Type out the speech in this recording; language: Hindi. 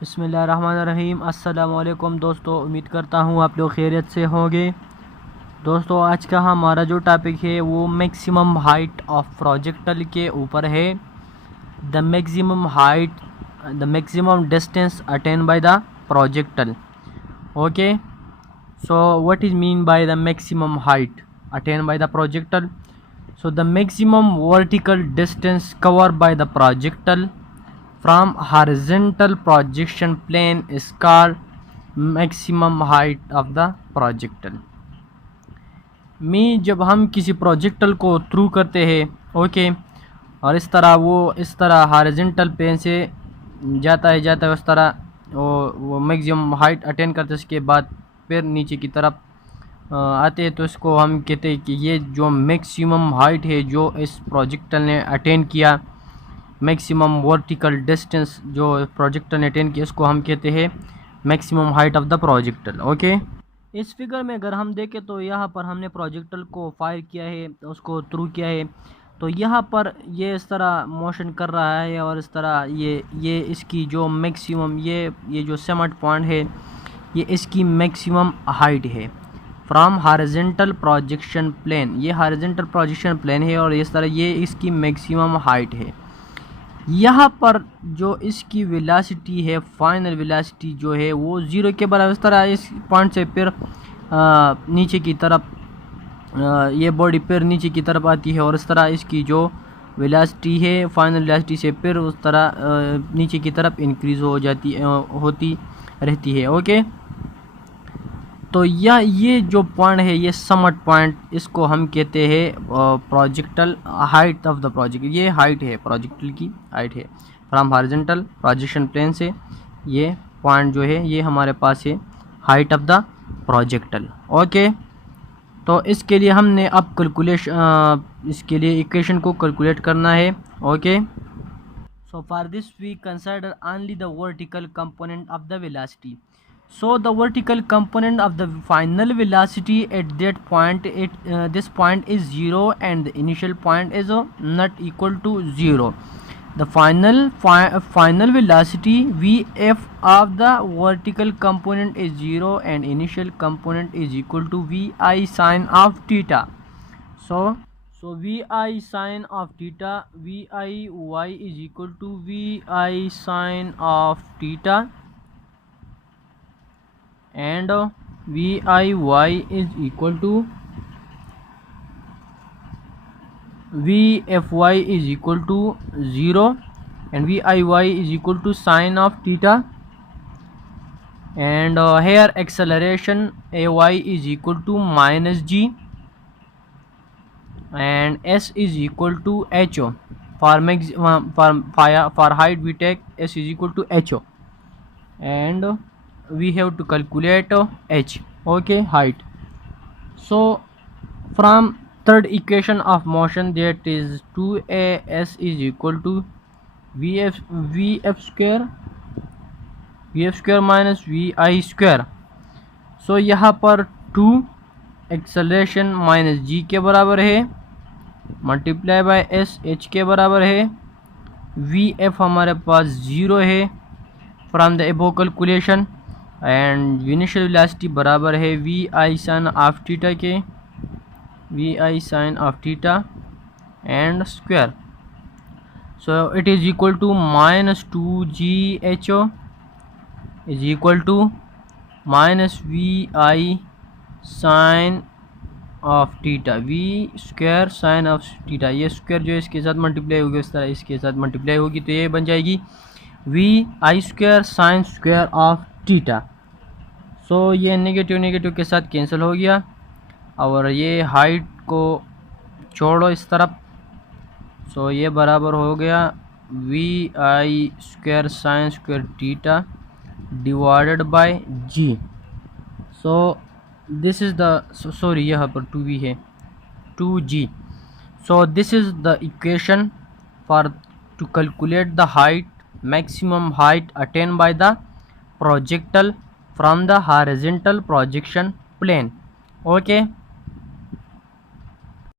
बिस्मिल्लाहिर्रहमानिर्रहीम। अस्सलामुअलैकुम दोस्तों, उम्मीद करता हूँ आप लोग खैरियत से होंगे। दोस्तों, आज का हमारा जो टॉपिक है वो मैक्सिमम हाइट ऑफ प्रोजेक्टल के ऊपर है। The maximum height, the maximum distance attain by the projectile. Okay, so what is mean by the maximum height attain by the projectile? So the maximum vertical distance covered by the projectile from horizontal projection plane is called maximum height of the projectile। जब हम किसी प्रोजेक्टल को थ्रू करते हैं, ओके, और इस तरह हॉरिजॉन्टल प्लेन से जाता है उस तरह वो मैक्सिमम हाइट अटेन करते हैं। इसके बाद फिर नीचे की तरफ आते हैं तो इसको हम कहते हैं कि ये जो मैक्सिमम हाइट है जो इस प्रोजेक्टल ने अटेन किया, मैक्सिमम वर्टिकल डिस्टेंस जो प्रोजेक्टल ने अटेन किया, इसको हम कहते हैं maximum height of the projectile. Okay, इस फिगर में अगर हम देखें तो यहाँ पर हमने प्रोजेक्टल को फायर किया है, उसको थ्रू किया है, तो यहाँ पर ये इस तरह मोशन कर रहा है और इस तरह ये इसकी जो मैक्सिमम ये जो सेमट पॉइंट है ये इसकी मैक्सिमम हाइट है फ्रॉम हॉरिजॉन्टल प्रोजेक्शन प्लेन। ये हॉरिजॉन्टल प्रोजेक्शन प्लेन है और इस तरह ये इसकी मैक्सिमम हाइट है। यहाँ पर जो इसकी वेलोसिटी है, फाइनल वेलोसिटी जो है वो 0 के बराबर। इस तरह इस पॉइंट से फिर नीचे की तरफ ये बॉडी फिर नीचे की तरफ आती है और इस तरह इसकी जो वेलोसिटी है फाइनल वेलोसिटी से फिर उस तरह नीचे की तरफ इंक्रीज़ होती रहती है। ओके, तो ये जो पॉइंट है ये समट पॉइंट, इसको हम कहते हैं projectile height of the project. ये हाइट है, प्रोजेक्टल की हाइट है फ्रॉम हॉरिजॉन्टल प्रोजेक्शन प्लेन से। ये पॉइंट जो है ये हमारे पास है height of the projectile. Okay, तो इसके लिए हमने अब इसके लिए इक्वेशन को कैलकुलेट करना है। Okay, so for this we consider only the vertical component of the velocity. So the vertical component of the final velocity at that point, this point is 0 and the initial point is not equal to 0. The final velocity Vf of the vertical component is 0 and initial component is equal to Vi sin of theta. So Vi sin of theta, Viy is equal to Vi sin of theta, and Viy is equal to Vfy is equal to 0 and Viy is equal to sin of theta, and here acceleration Ay is equal to minus g and s is equal to ho. For height we take s is equal to ho and we have to calculate h, okay, height. So from third equation of motion, that is 2as is equal to vf square minus vi square. So यहाँ पर 2 एक्सेलरेशन माइनस g के बराबर है मल्टीप्लाई बाय एस h के बराबर है। vf हमारे पास 0 है from the above calculation, and initial velocity बराबर है Vi sin ऑफ थीटा के, Vi sin of theta and square. So it is equal to minus 2gho is equal to minus Vi sin of theta, V square sine of theta. ये स्क्वायर जो है इसके साथ मल्टीप्लाई होगी, इस तरह इसके साथ मल्टीप्लाई होगी तो ये बन जाएगी Vi square sine square of theta. So ये नेगेटिव के साथ कैंसिल हो गया और ये हाइट को छोड़ो इस तरफ। सो ये बराबर हो गया Vi square sine square theta divided by g। So this is the sorry यहाँ पर 2v है, 2g। So this is the equation for to calculate the height, maximum height attained by the projectile from the horizontal projection plane. Okay.